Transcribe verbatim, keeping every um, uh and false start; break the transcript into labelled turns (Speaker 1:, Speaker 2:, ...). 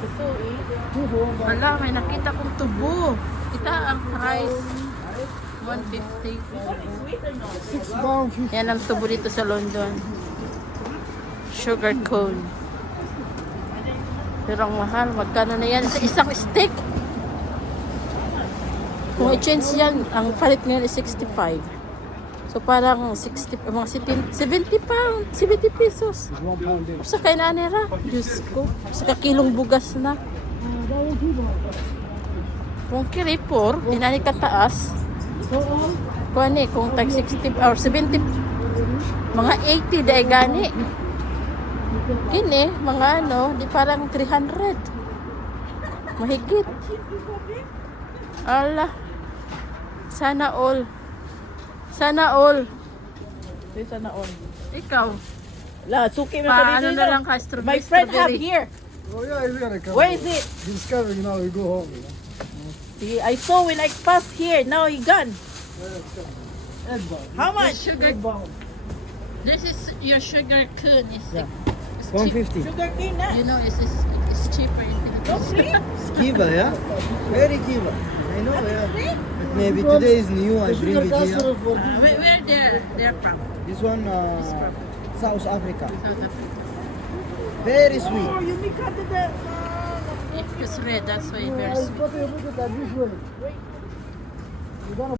Speaker 1: Wala, may nakita kong tubo. Kita ang price. one fifty.
Speaker 2: Six pound fifty.
Speaker 1: Yan ang tubo dito sa London. Sugar cone. Pero ang mahal. Magkano na yan? Sa isang stick. Kung i-change yan, ang palit ngayon is sixty-five. So parang sixty, mga seventy pound, seventy pesos.
Speaker 2: It's one pound there.
Speaker 1: Sa kay nanira, Diyos ko. Sa kakilong bugas na. Kung kiripor, dinani ka taas. Kung ano eh, kung tag sixty or seventy, mga eighty dahil gani. Kini, mga ano, di parang three hundred. Mahigit. Allah. Sana all. Sana all.
Speaker 3: Sana on.
Speaker 1: Ikaw.
Speaker 3: La, suki mo
Speaker 1: Paano
Speaker 3: dito.
Speaker 1: na lang ka strawberry?
Speaker 3: My friend have
Speaker 1: strawberry.
Speaker 3: here.
Speaker 2: Oh yeah, we gotta come.
Speaker 3: Where is it?
Speaker 2: He's coming now. We go home. You know?
Speaker 3: See, I saw when I passed here. Now he gone.
Speaker 2: Edbound.
Speaker 3: How much?
Speaker 1: Sugar. This is your sugar cane. It's,
Speaker 2: Yeah.
Speaker 1: it's
Speaker 2: One
Speaker 1: cheap.
Speaker 2: fifty.
Speaker 3: Sugar cane na.
Speaker 1: You know, it's, it's, it's cheaper in
Speaker 3: No
Speaker 1: Philippines.
Speaker 3: free?
Speaker 4: Kiva, yeah? Very Kiva. I know, yeah.
Speaker 3: Free?
Speaker 4: But maybe today is new, I bring it here.
Speaker 1: Uh, where where they're, they're from?
Speaker 4: This one, uh,
Speaker 1: from?
Speaker 4: South Africa.
Speaker 1: South Africa.
Speaker 4: Very sweet.
Speaker 3: Oh, you make cut the... Uh,
Speaker 1: If it's red, that's why very sweet.
Speaker 2: But you put it that this way. You gonna